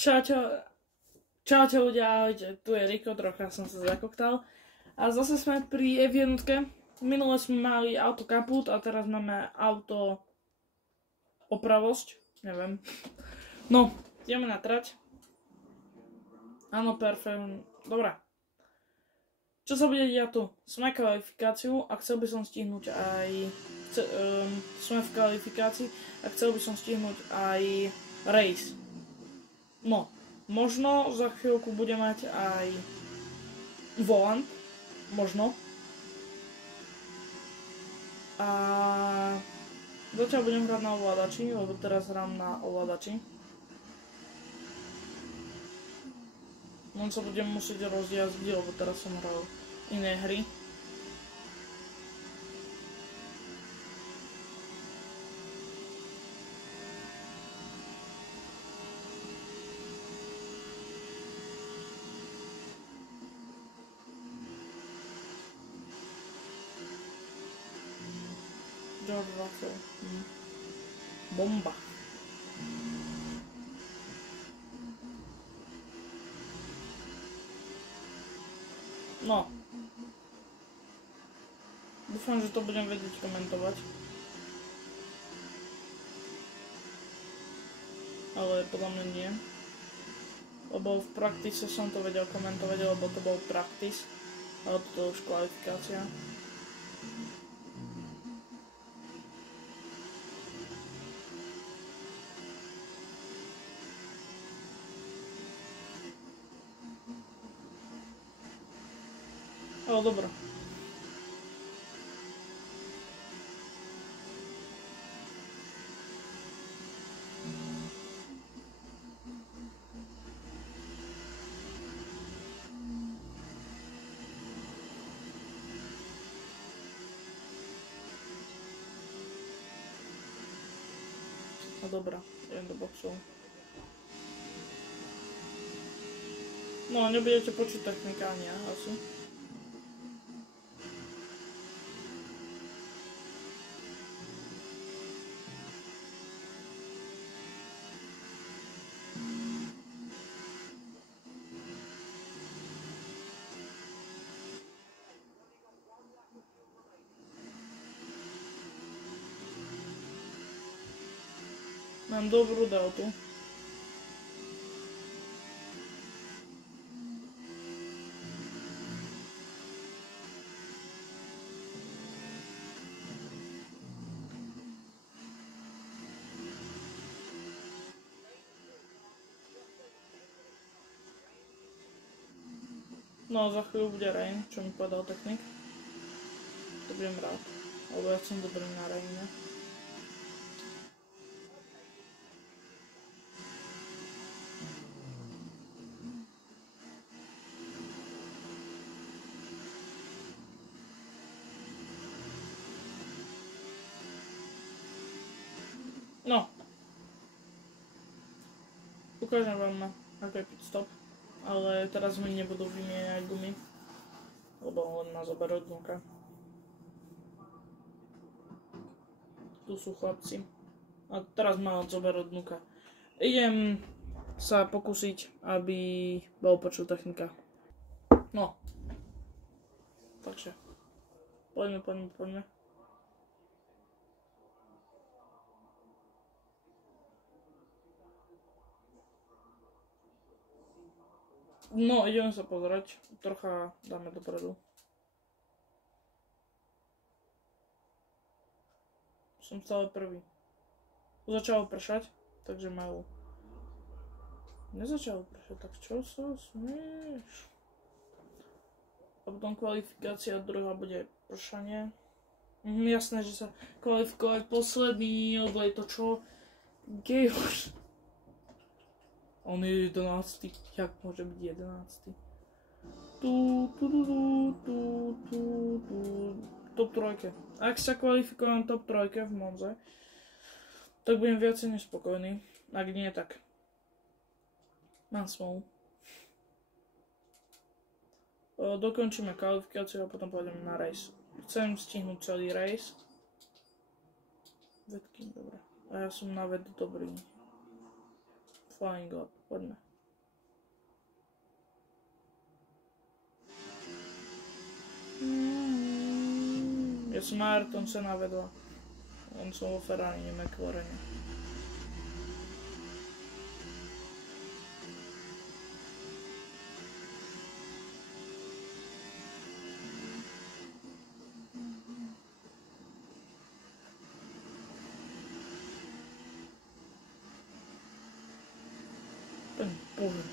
Čaute, čaute ľudia, ahojte, tu je Riko, trocha som sa zakoktal. A zase sme pri F1. Minule sme mali auto kaput a teraz máme auto opravosť, neviem. No, ideme na trať. Áno, perfekt, dobrá. Čo sa bude diať tu? Sme kvalifikáciu a chcel by som stihnúť aj... sme v kvalifikácii a chcel by som stihnúť aj race. No, možno za chvíľku bude mať aj volant, možno. A zatiaľ budem hrať na ovládači, lebo teraz hrám na ovládači. No sa budem musieť rozjazdiť, lebo teraz som hral iné hry. George Russell. Bomba. No. Dúfam, že to budem vedieť komentovať. Ale podľa mňa nie. Lebo v praktise som to vedel komentovať, lebo to bol practice. Ale toto už kvalifikácia. Ale dobré. No dobrá, idem do boxov. No, nebudete počuť technika ani asi. Mám dobrú deltu. No, za chvíľu bude rain, čo mi povedal technik. To budem rád, lebo ja som dobrý na raine. No. Ukážem vám aký pit stop, ale teraz mi nebudú vymieňať gumy, lebo len ma zoberú dnuka. Tu sú chlapci. A teraz ma zoberú dnuka. Idem sa pokúsiť, aby bol počuť technika. No. Takže. Poďme. No, ideme sa pozerať. Trocha dáme dopredu. Som stále prvý. Začalo pršať, takže majú... Nezačalo pršať, tak čo sa smieš? A potom kvalifikácia druhá bude pršanie. Jasné, že sa kvalifikovať posledný, lebo je to čo? Kde už? On je 11. Jak môže byť 11? Top 3. Ak sa kvalifikujem top 3 v Monze, tak budem viacej nespokojný. Ak nie, tak mám smolu. Dokončíme kvalifikáciu a potom pôjdeme na race. Chcem stihnúť celý race. Vedky, dobre. A ja som na ved dobrý. Flying God, poďme. Ja som na Ayrton Senna vedla. On som vo Ferrari, nie McLarene. Bože.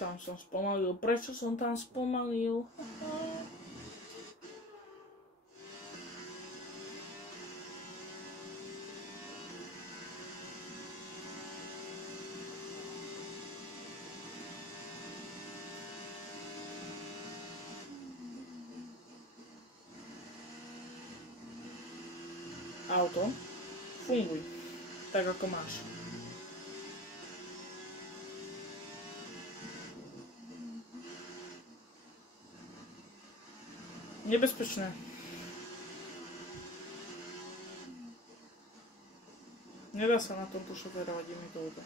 Tam som spomalil. Prečo som tam spomalil? Auto, funguj, tak ako máš. Nebezpečné. Nedá sa na tomto šoferovať, je mi to ľúto.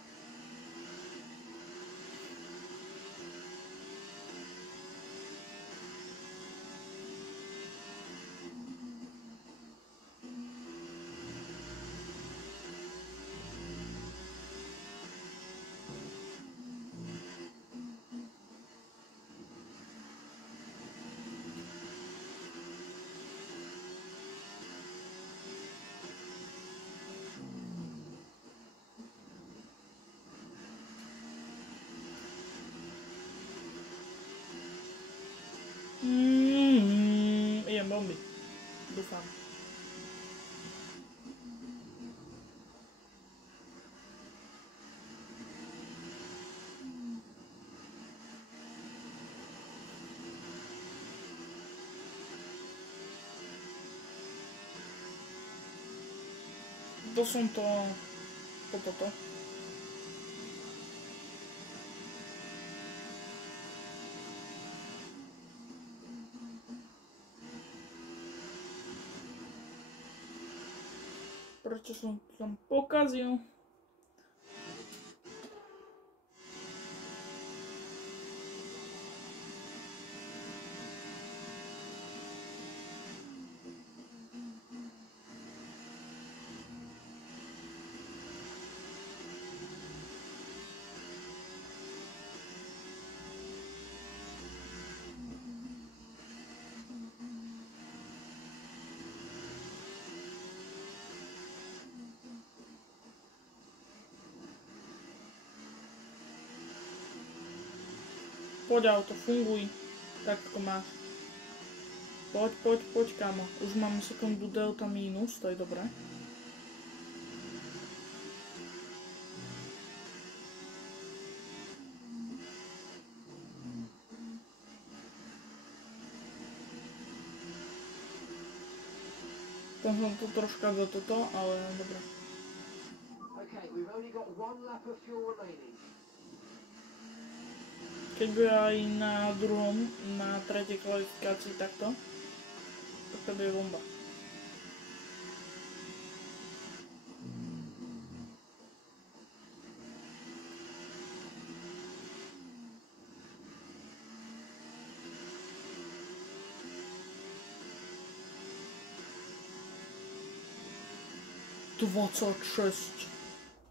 Idem bomby. Dúfam. To som to... toto. Prečo som to tam pokazil? Poď auto, funguj, tak ako máš. Poď, kámo. Už máme sekundu delta mínus, to je dobré. Tam som to troška za toto, ale dobré. Keď bude aj na druhom, na tretej kvalifikácii takto, tak to bude bomba.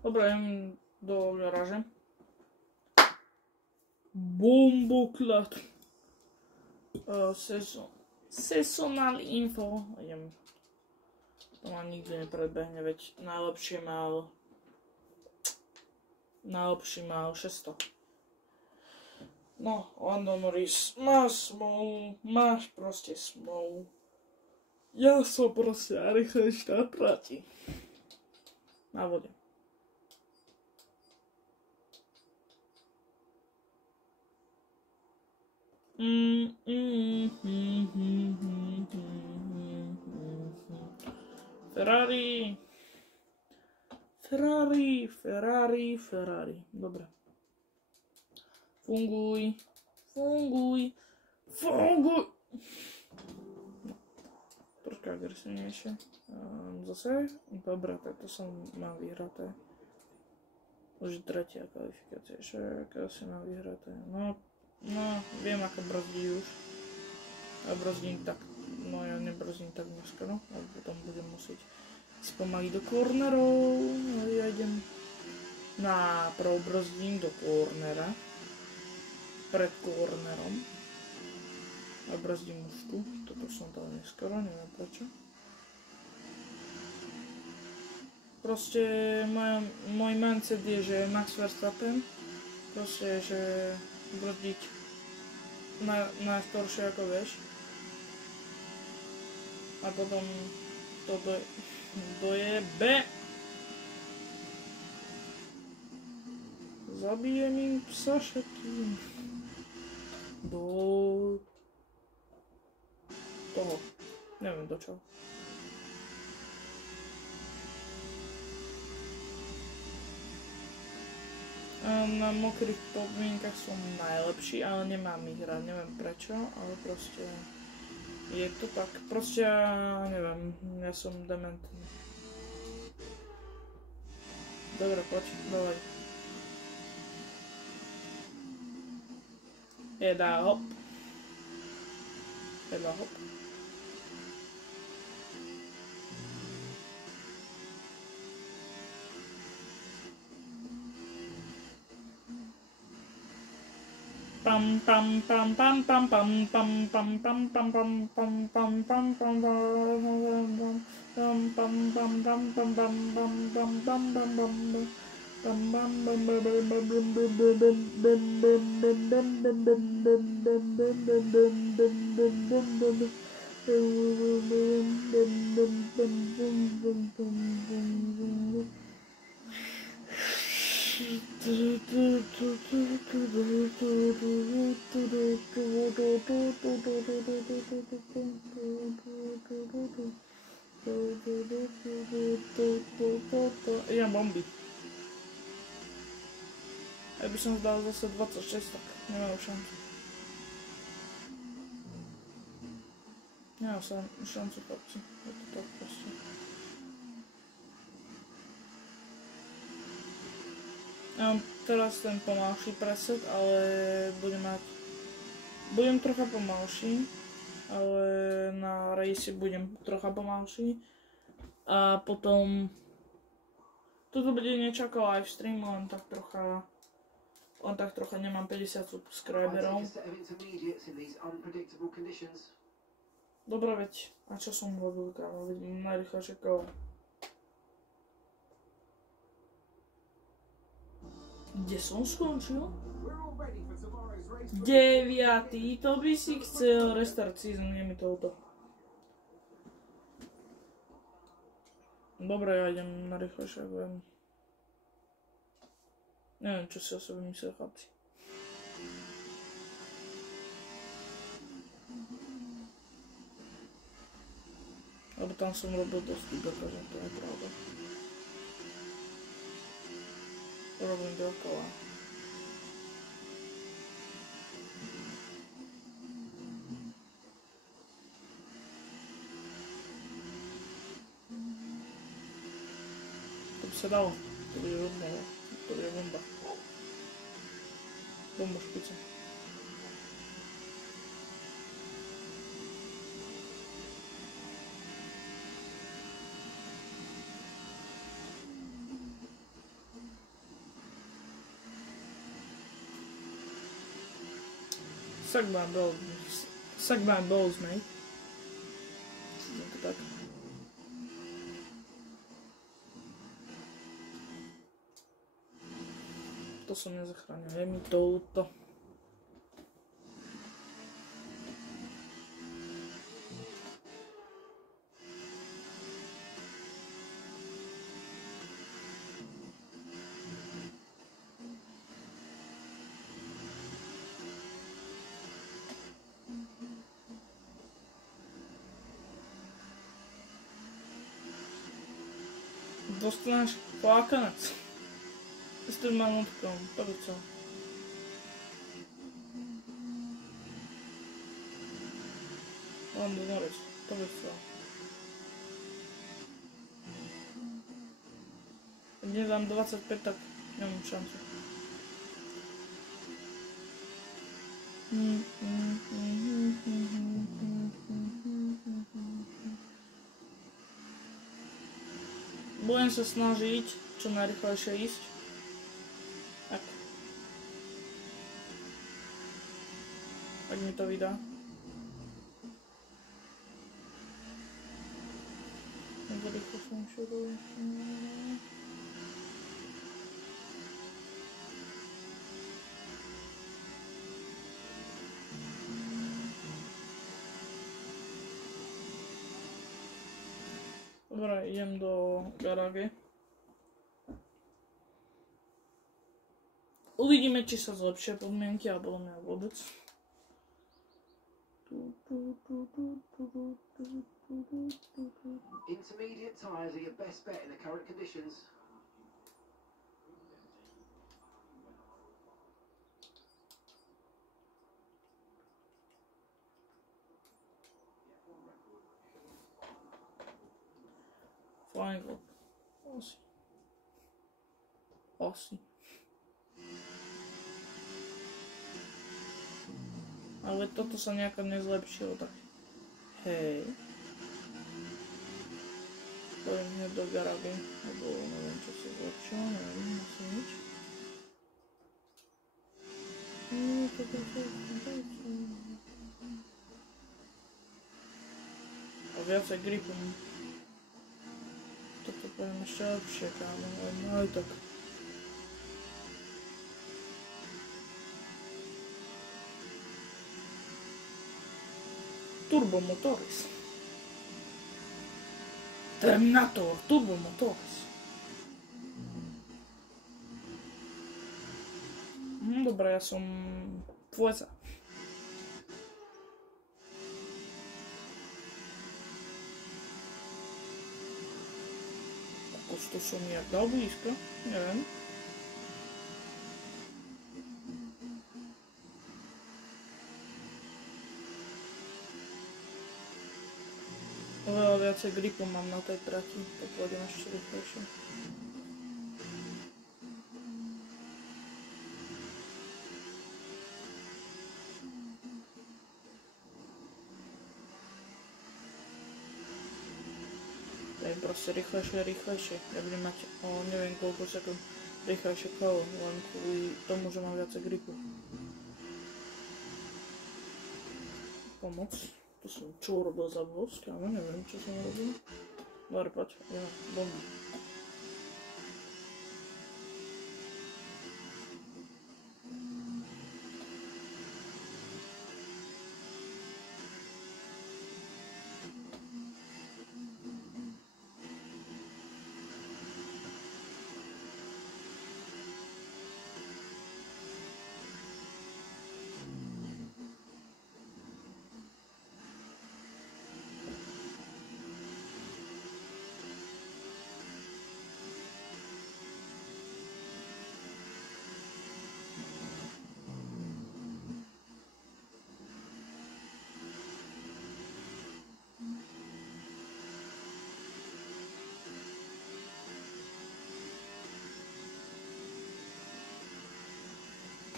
Dobre, idem do garáže. Bomboklat. Seasonal info. Idem. To ma nikto nepredbehne, veď najlepšie mal 600. No, Lando Norris, máš smolu, máš proste smolu. Ja som proste rýchlejší na trati. Na vode. Ferrari. Dobre. Funguj. Troška agresívnejšie. Zase? Dobre, tak to som mal vyhraté. Už tretia kvalifikácia, čo si mám vyhraté. No, viem ako brzdí už. A brzdím tak, no ja nebrzdím tak neskoro, ale potom budem musieť spomaliť do cornerov. Ja idem prv brzdím do cornera. Pred cornerom. A brzdím už tu. Toto som dal neskoro, neviem prečo. Proste môj mindset je, že Max Verstappen. Proste, že brzdiť najstoršie ako vieš. A potom to dojebe. Zabijem im psa všetkým. Do toho. Neviem do čoho. Na mokrých podmienkach som najlepší, ale nemám ich rád, neviem prečo, ale proste je to tak, proste ja neviem, ja som dementný. Dobre, poď, dávaj. Jedá hop. Jedá hop. Pam pam pam pam pam pam pam pam pam pam pam pam pam pam pam Idem bomby. Ja by som zdal zase 26, tak nemám šancu. Nemám šancu, chlapci. Je to tak proste. Ja mám teraz ten pomalší preset, ale budem trocha pomalší, ale na race budem trocha pomalší. A potom toto bude niečo ako live stream, len tak trocha nemám 50 subscriberov. Dobre, veď, a čo som robil, kámo, veď mám najrychlejšie kolo. Kde som skončil? 9. To by si chcel restart season, nie mi to auto. Dobre, ja idem na rýchlejšie, ako viem. Neviem, čo si o sebe myslel, chlapci. Lebo tam som robil dosť chyba, že to je pravda. Robím dookola. To by sa dalo. To bude rovno. To bude bomba. Bomba špica. Suck my balls, mate. Je to tak. To som nezachránil, je mi to ľúto. Dostaneš flákanec. S tým malúčkom, to by chcel. Lando Norris, to by chcel. nedám 25, tak nemám šancu. Budem sa snažiť čo najrychlejšie ísť. Tak. Ak mi to vydá. Rýchlo som išiel dole. Dobre, idem do garáže. Uvidíme, či sa zlepšia podmienky, alebo ne vôbec. Intermediate tyres are your best bet in the current conditions. Flying up. Asi. Ale toto sa nejako nezlepšilo, tak hej. Pojem hneď do garáže, lebo neviem, čo sa zlepšilo, neviem, asi nič. A viacej gripom. Toto poviem ešte lepšie, kámo, no aj tak. Turbo Motores. Terminator Turbo Motores. Dobre, ja som Fueza. Kokos, to som jak dal blízko, neviem. Oveľa viacej gripu mám na tej trati, to pôjdem ešte rýchlejšie. To je proste rýchlejšie. Ja budem mať o neviem koľko sekúnd rýchlejšie kolo, len kvôli tomu, že mám viacej gripu. Pomoc. To som čo urobil za vosk, ale neviem, čo som urobil. Dobre, poď, ja, bomba.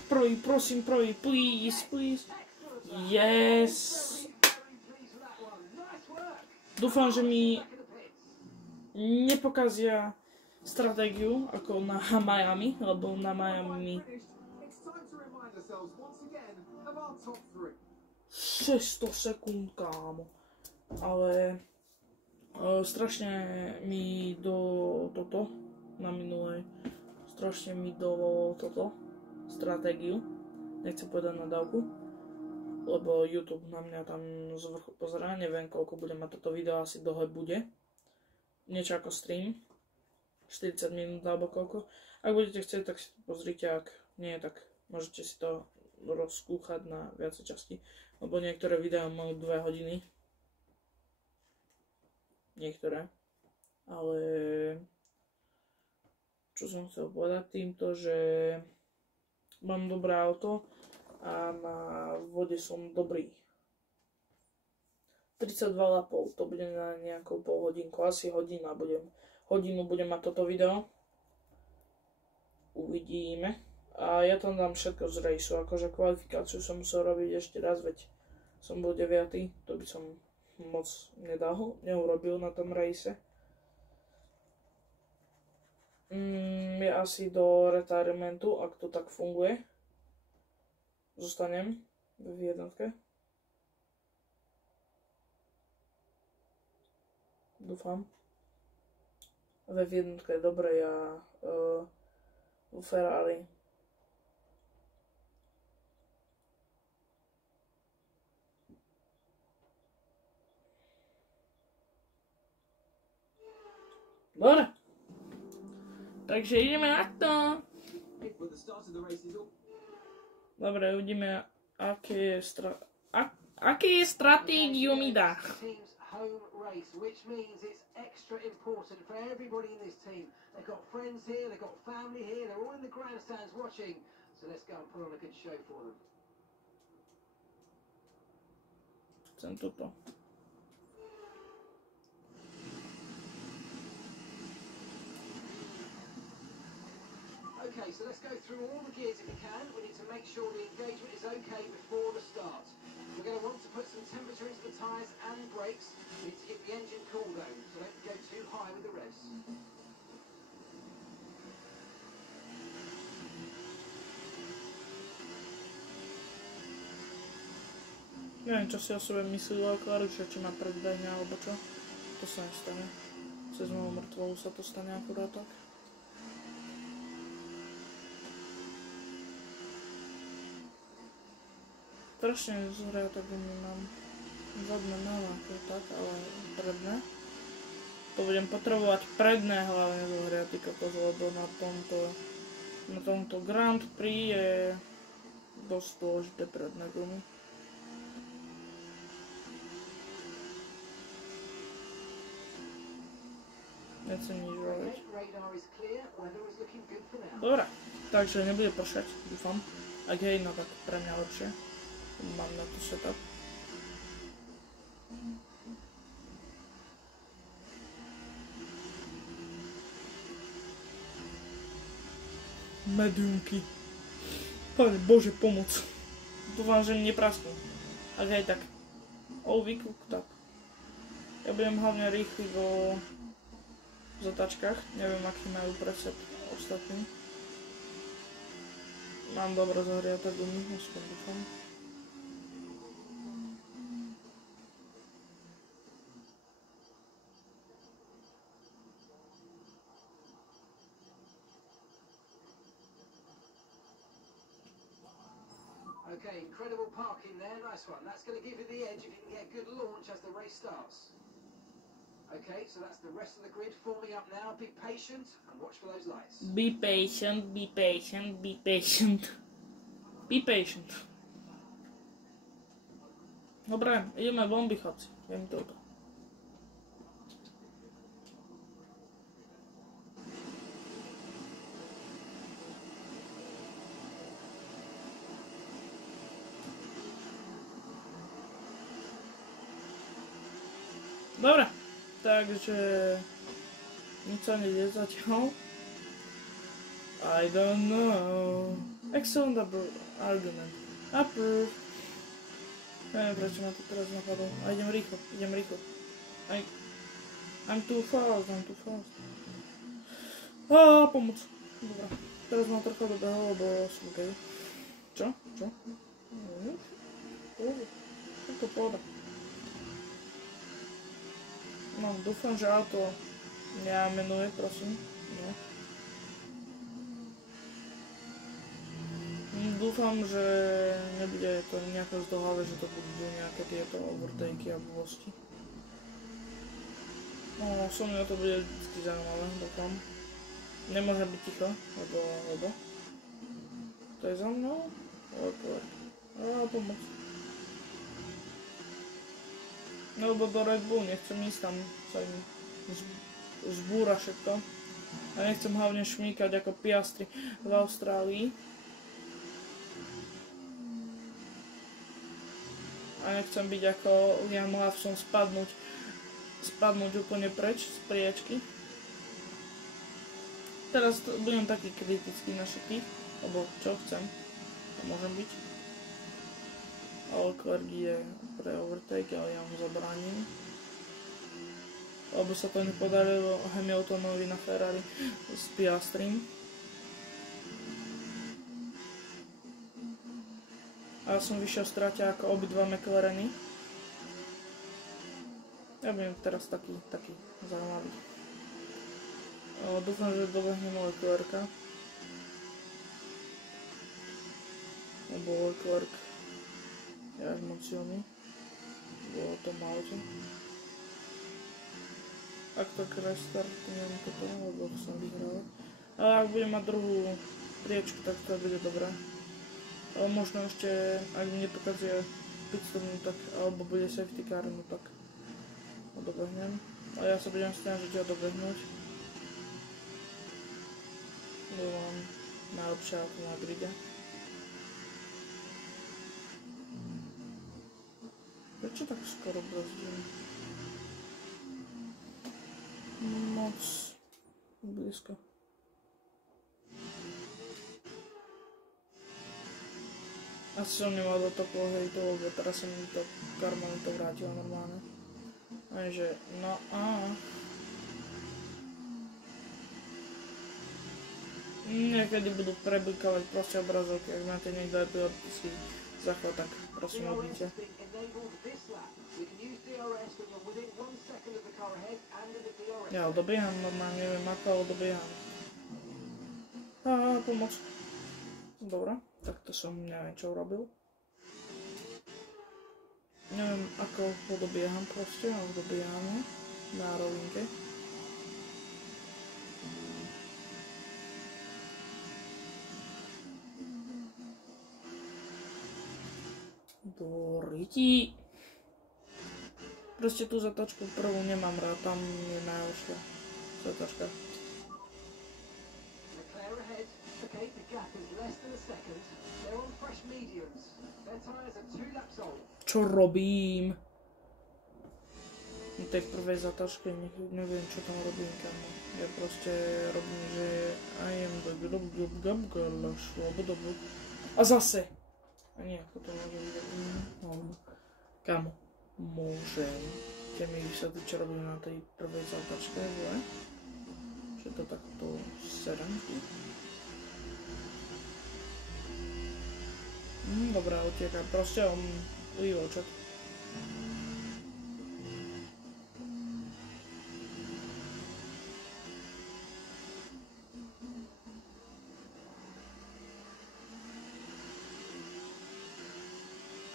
Prvý, prosím, please. Yes. Dúfam, že mi nepokazia stratégiu ako na Miami, lebo na Miami 600 sekúnd, kámo. Ale strašne mi do toto na minulej strašne mi do toto stratégiu, nechcem povedať na dávku, lebo YouTube na mňa tam z vrchu pozerá, neviem koľko bude mať toto video, asi dlhé bude, niečo ako stream, 40 minút alebo koľko. Ak budete chcieť, tak si to pozrite, ak nie, tak môžete si to rozkúchať na viacej časti, lebo niektoré videá majú 2 hodiny, niektoré, ale čo som chcel povedať týmto, že mám dobré auto a na vode som dobrý. 32 lapov, to bude na nejakou pol hodinku, asi hodinu budem mať toto video. Uvidíme. A ja tam dám všetko z rejsu, akože kvalifikáciu som musel robiť ešte raz, veď som bol 9, to by som moc neurobil na tom rejse. Je asi do retirementu, ak to tak funguje. Zostanem v jednotke. Dúfam. V jednotke je dobre, ja v Ferrari. Dobre. Takže ideme na to. Dobre, uvidíme, aké je stratégiu mi dá. Race, which means it's extra important for everybody in this team. They've got friends here, they've got family here, they're all in the grandstands watching. So let's go and put on a good show for them. Chcem toto. Okay, so let's go through all the gears if we can. We need to make sure the engagement is okay before the start. We're going to want to put some temperature into the tyres and brakes. We need to keep the engine cool though, so don't go too high with the revs. Neviem, čo si o sebe myslí Leclerc, že či ma predbehne alebo čo. To sa nestane. Cez moju mŕtvolu sa to stane akurát tak. Strašne zhrejú, tak mám zadné naláky, tak, ale predné. To budem potrebovať predné hlavne zohriaty kokos, lebo na tomto Grand Prix je dosť dôležité predné gumy. Nechcem nič robiť. Dobre, takže nebude pršať, dúfam. Ak je no, tak pre mňa lepšie. Mám na to setup. Mediumky. Pane Bože, pomoc. Dúfam, že mi neprasknú. Ak aj tak. Výkuk, tak. Ja budem hlavne rýchly vo zatačkách. Neviem, aký majú preset ostatní. Mám dobre zahriaté gumy, aspoň dúfam. Okay, incredible parking there, nice one. That's going to give you the edge if you can get a good launch as the race starts. Okay, so that's the rest of the grid forming up now. Be patient and watch for those lights. Be patient, be patient, be patient. Be patient. Dobre, ideme bomby, chlapci. Ideme toto. Dobre, takže nič sa nedie zatiaľ. I don't know. Excellent argument. Approve. Neviem, prečo ma to teraz napadlo. A idem rýchlo. I'm too fast. Pomoc. Dobre, teraz mám trocha dobehol, lebo som okej. Čo? Ako pohoda. No, dúfam, že auto neamenuje, prosím. Nie. Dúfam, že nebude to nejako zdohavé, že to budú nejaké tieto overtaky a blbosti. No, so mňa to bude vždy zaujímavé, dúfam. Nemôže byť ticho, lebo... To je za mnou? Pomoc. No lebo do Red Bull nechcem ísť, tam sa im zbúra všetko. A nechcem hlavne šmíkať ako Piastri v Austrálii. A nechcem byť ako Liam Lawson spadnúť úplne preč z priečky. teraz budem taký kritický na všetkých, lebo čo chcem, to môžem byť. A Leclerc je pre overtake, ale ja mu zabránim. Lebo sa to nepodarilo Hamiltonovi na Ferrari s Piastrim. A ja som vyšiel v strate ako obidva McLareny. Ja budem teraz taký zaujímavý. Dúfam, že dobehnem Leclerca. Lebo Leclerc je až moc silný. Bolo to aute. Ak tak restartujem toto, lebo som vyhral. Ale ak budem mať druhú priečku, tak to bude dobré. Ale možno ešte, ak mi nepokazuje pitstop, tak, alebo bude safety car, no tak ho dobehnem. A ja sa budem snažiť ho dobehnúť. Lebo mám najlepšie auto na gride. Prečo tak skoro brzdím? Moc blízko. Asi som nemal do toho hejtu, lebo teraz sa mi to karma to vrátila normálne. Takže, no a... Niekedy budú preblikávať proste obrazovky, ak máte niekto epileptický záchvat, tak prosím odbíte. Ja odobieham normálne, neviem ako, ale odobieham. Pomoc. Dobre, tak to som neviem čo urobil. Neviem ako odobieham proste, ale odobieham na rovinke. Do ryti. Proste tú zatočku prvú nemám rád, tam je najhoršia zatočka. Čo robím? V tej prvej zatočke neviem čo tam robím, kamo. Ja proste robím, že I am the girl. A zase! A nie, toto môžem vidieť. Kamo. Môžem. Keď mi vysvetliť, čo robím na tej prvej zatočke, vole. Že to takto serem. Dobrá, utiekaj. Proste on vývočet.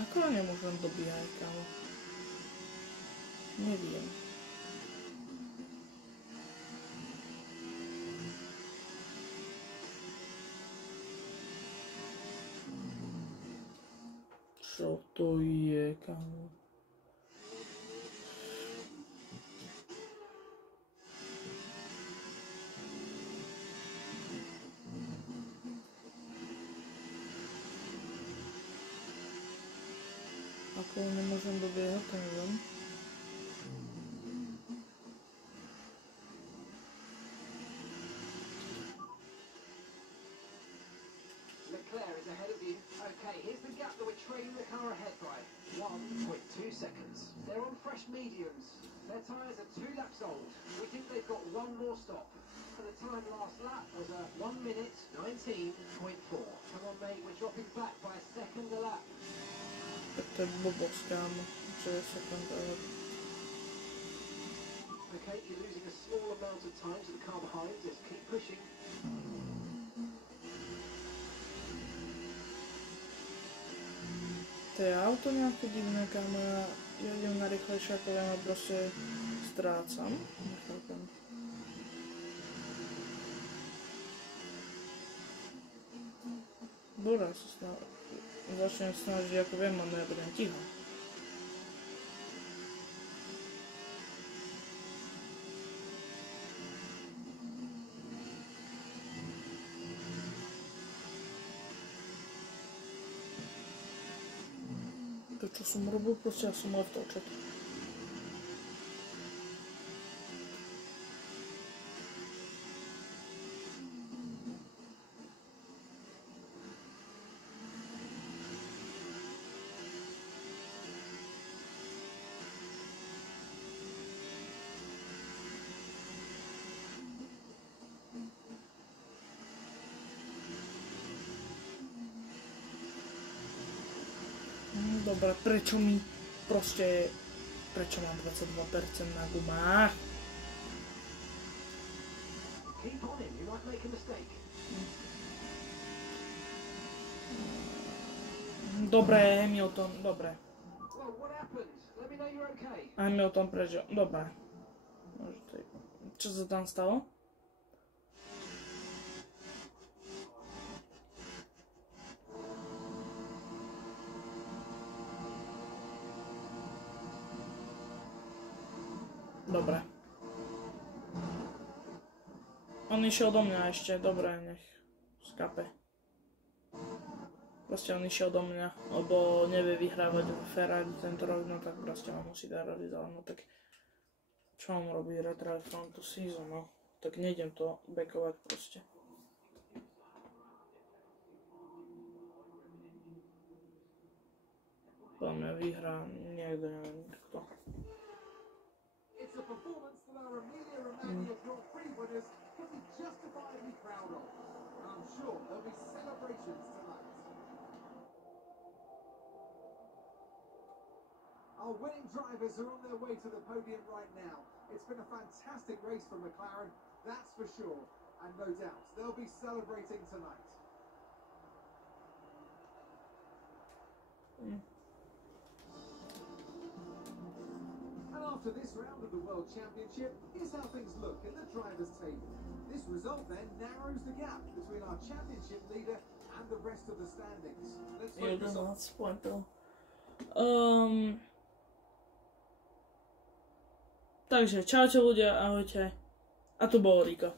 Ako nemôžem dobíjať, kámo? Neviem. Čo to je, kámo? Ako nemôžem dobiehať, to neviem. Leclerc is ahead of you. Okay, here's the gap that we're trailing the car ahead by. 1.2 seconds. They're on fresh mediums. Their tyres are 2 laps old. We think they've got one more stop. And the time last lap was a 1 minute 19.4. Come on, mate, we're dropping back by a second a lap. To je blbosť, kámo. Čo je sekunda. Okay, you're losing a small amount of time to the car behind. Just keep pushing. To je auto nejaké divné, kámo. Ja idem na rýchlejšie, ako ja proste strácam. Nechápem. Dobre, sa začnem snažiť, ako viem, ale ja budem ticho. To, čo som robil, proste ja som mal vtočať. Dobre, prečo mám 22% na gumách? Keep on him, you might make a mistake. Dobre, Hamilton, dobre. Well, what happened? Let me know you're okay. Hamilton prežil, dobre. Čo sa tam stalo? Dobre. On išiel do mňa ešte, dobre, nech skape. Proste on išiel do mňa, lebo nevie vyhrávať v Ferrari tento rok, no tak proste ma musí realizovať, no tak čo mám robiť, retry from to season, no tak nejdem to backovať proste. Podľa mňa vyhrá niekto, neviem kto. It's a performance that our Emilia Romagna Grand Prix winners can be justifiably proud of. And I'm sure there'll be celebrations tonight. Our winning drivers are on their way to the podium right now. It's been a fantastic race for McLaren, that's for sure. And no doubt, they'll be celebrating tonight. And after this round of the World Championship, here's how things look in the drivers' table. This result then narrows the gap between our championship leader and the rest of the standings. Let's focus on... 11 pointov. Takže, čaute ľudia, ahojte. A tu bol Riko.